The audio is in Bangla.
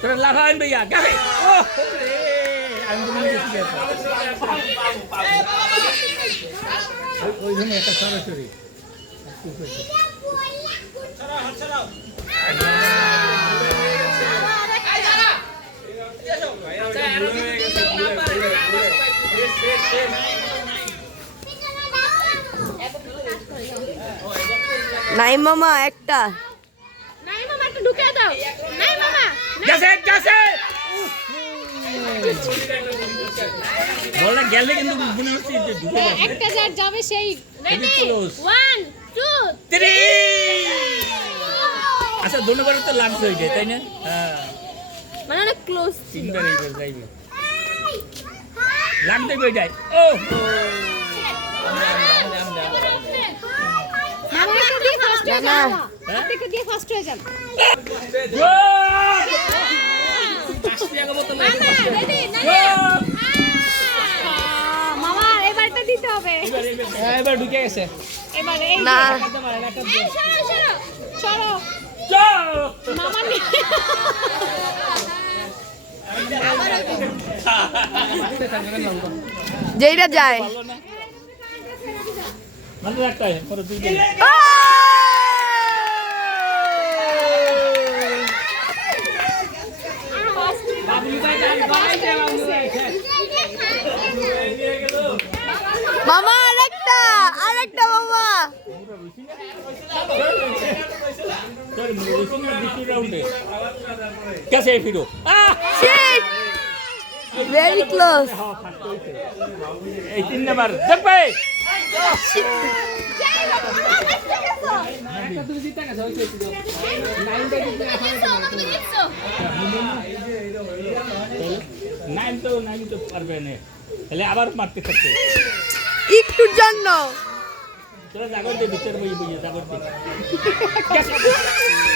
তোরা লাফান ভাইয়া গাবে ও আমি তো মনে গেছে ওই জন্য একটা। সরাসরি নাই মামা একটা নাই মামা একটু ঢুকে দাও নাই মামা গেছে গেছে বলটা গেলে কিন্তু মনে হচ্ছে যে ঢুকে যাবে। একটা যার যাবে সেই। Ready close. One two three আচ্ছা ধন্যবাদ তো লাগছে যায় তাই না? হ্যাঁ। মানে অনেক ক্লোজ তিনবার এইবার যাইবে লাগতে যায়। ও! মামা দিয়ে ফার্স্ট হয়ে যান হ্যাঁ? দিয়ে ফার্স্ট হয়ে যান মামা রেডি মামা এবারটা দিতে হবে এবার ঢুকে গেছে এবার এই না? সরো সরো সরো মামা যেইটা যায় ভালো পরে দুই দিন ও! মামা আরেকটা আরেকটা মামা। গেছে ফিরো। ভেরি ক্লোজ এই তিন নাম্বার দেখবে নাইন তো নাইন তো পারবে না। তাহলে আবার মারতে থাকতে একটুর জন্য।